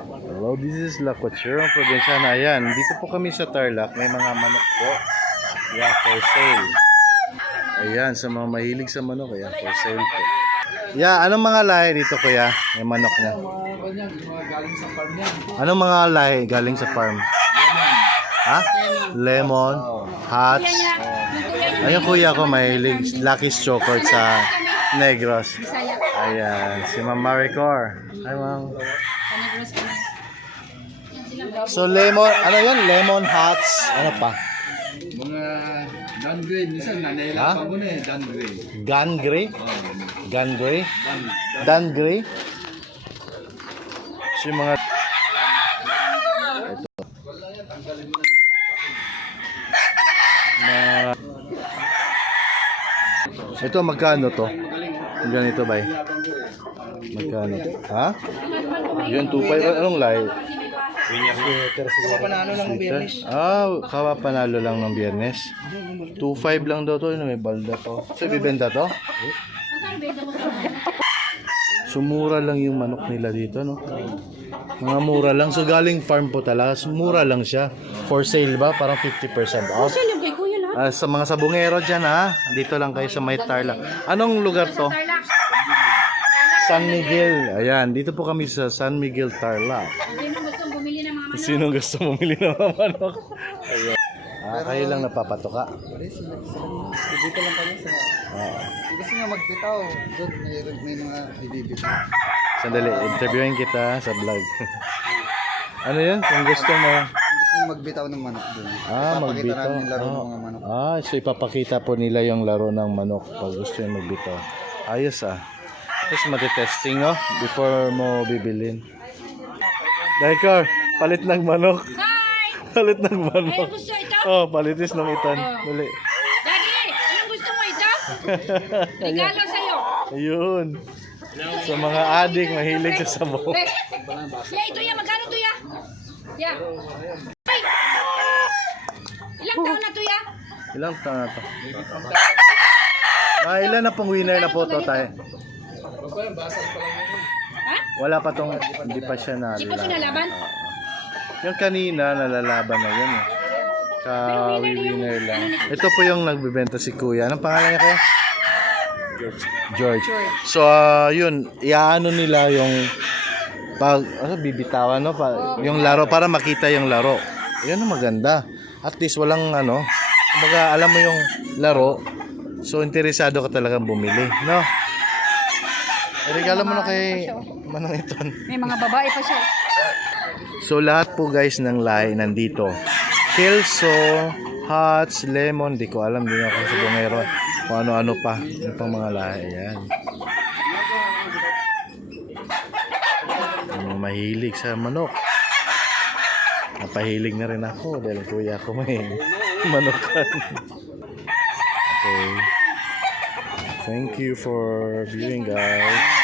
Hello, this is La Couture, Provinciana. Ayan, dito po kami sa Tarlac. May mga manok po. Yeah, for sale. Ayan, sa mga mahilig sa manok. Ayan, for sale po. Yeah, anong mga lahi dito kuya? May manok niya. Anong mga lahi galing sa farm? Ha? Lemon, Hats. Ayun kuya ko mahilig Lucky's Chocolate sa Negros. Ayan, si Ma'am Maricor. Ay, Ma'am. So lemon, ano yun? Lemon Hats. Ano pa? Mga Dan Gray, minsan nanailapan mo na eh, Dan Gray. Gun Gray? Gun Gray? Dan Gray? So yung mga... Ito magkano to? Ganito ba? Magkano? Ha? Yun 2.5 anong lahi? Kapapanalo lang ng biyernes. Kapapanalo lang ng biyernes. 2.5 lang daw to, may balda to. So bibenta to? Sumura lang yung manok nila dito, no? Mga mura lang. So galing farm po talaga. Mura lang siya. For sale ba? Parang 50% off. Sa mga sabungero dyan ha. Dito lang kayo sa may Tarlac. Anong lugar to? San Miguel. Ayan. Dito po kami sa San Miguel, Tarlac. Sino gusto bumili ng mga manok? Ayan. Kayo lang napapatoka. Dito lang kami sa... Kasi nga magbitaw. Doon may mga bibibitaw. Sandali, interviewin kita sa vlog. Ano yan? Kung gusto mo... Gusto nyo magbitaw ng manok doon. Magbitaw. Namin yung laro ng mga manok. So ipapakita po nila yung laro ng manok pag gusto nyo magbitaw. Ayos Tapos matitesting before mo bibilin. Daikar, palit ng manok. Hi! Palit ng manok. Ay, gusto ito? Palitis ng itan. Dali. Daddy, anong gusto mo ito? Regalo sa'yo. Ayun. Sa mga adik, mahilig sa sabaw. Yeah, ito ya. Magkano to ya? Yeah. Ay! Ilang taon na to ya? Ilang taon na to? Ilan na pong winner na po to tayo? Ha? Wala pa tong, hindi pa siya Di pa pinalaban? Yung kanina, nalalaban na yun Ka-winner lang. Ito po yung nagbibenta si Kuya. Anong pangalan niya kaya? George. So, yun. Iaano nila yung bibitawan, yung laro para makita yung laro. Yan ang maganda. At least walang kumbaga alam mo yung laro. So, interesado ka talagang bumili, no? Regalo mo na kay Manang Iton. May mga babae pa siya. So lahat po guys ng lahi nandito. Kelso, Hats, Lemon, di ko alam din ako sa bungero. Kung ano-ano pa, yung pang mga lahi. Ayan. Yung mahilig sa manok. Napahilig na rin ako dahil kuya ko may manokan. Okay. Thank you for viewing guys.